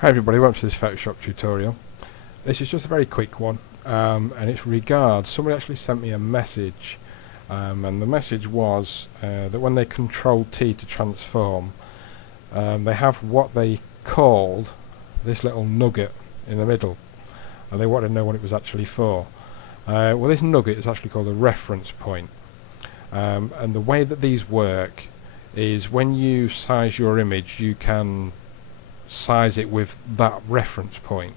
Hi everybody, welcome to this Photoshop tutorial. This is just a very quick one, and it's regards. Somebody actually sent me a message, and the message was that when they Control T to transform, they have what they called this little nugget in the middle, and they wanted to know what it was actually for. Well, this nugget is actually called a reference point, and the way that these work is when you size your image, you can size it with that reference point.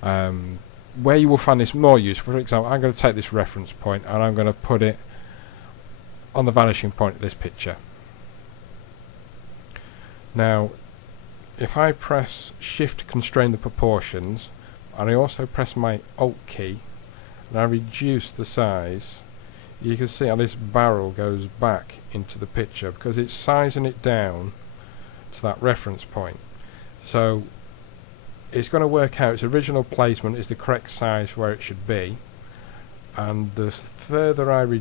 Where you will find this more useful, for example, I'm going to take this reference point and I'm going to put it on the vanishing point of this picture. Now if I press shift to constrain the proportions, and I also press my alt key and I reduce the size, you can see how this barrel goes back into the picture because it's sizing it down to that reference point. So it's going to work out its original placement is the correct size where it should be, and the further I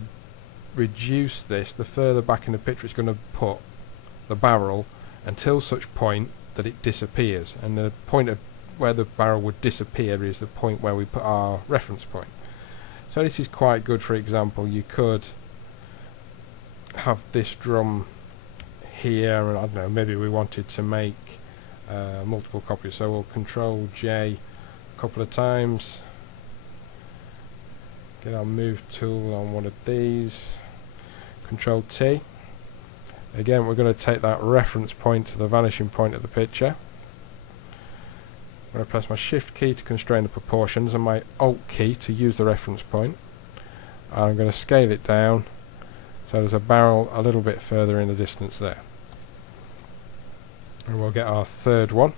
reduce this, the further back in the picture it's going to put the barrel until such point that it disappears, and the point of where the barrel would disappear is the point where we put our reference point. So this is quite good. For example, you could have this drum here, and I don't know, maybe we wanted to make multiple copies, so we'll Control J a couple of times, get our move tool on one of these, Control T. Again, we're going to take that reference point to the vanishing point of the picture. I'm going to press my shift key to constrain the proportions and my alt key to use the reference point. I'm going to scale it down so there's a barrel a little bit further in the distance there. And we'll get our third one.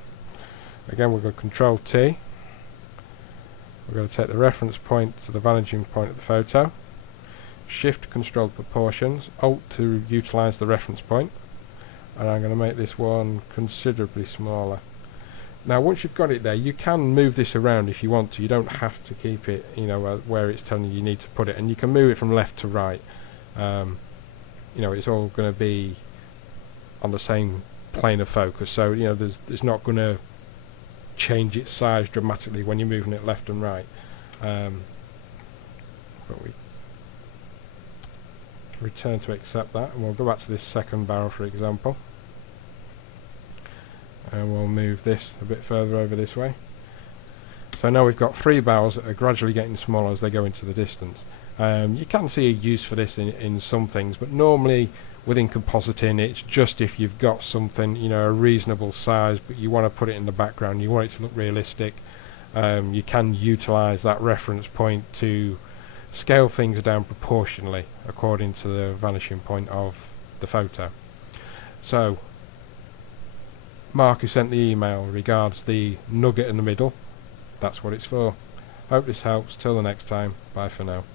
Again, we're going to Control T. We're going to take the reference point to the vanishing point of the photo. Shift to control proportions. Alt to utilise the reference point. And I'm going to make this one considerably smaller. Now, once you've got it there, you can move this around if you want to. You don't have to keep it, where it's telling you need to put it, and you can move it from left to right. It's all going to be on the same plane of focus, so there's not going to change its size dramatically when you're moving it left and right. But we return to accept that, and we'll go back to this second barrel, for example, and we'll move this a bit further over this way. So now we've got three barrels that are gradually getting smaller as they go into the distance. You can see a use for this in some things, but normally within compositing, it's just if you've got something, a reasonable size, but you want to put it in the background, you want it to look realistic, you can utilize that reference point to scale things down proportionally according to the vanishing point of the photo. So Mark, who sent the email, regards the nugget in the middle. That's what it's for. Hope this helps. Till the next time, bye for now.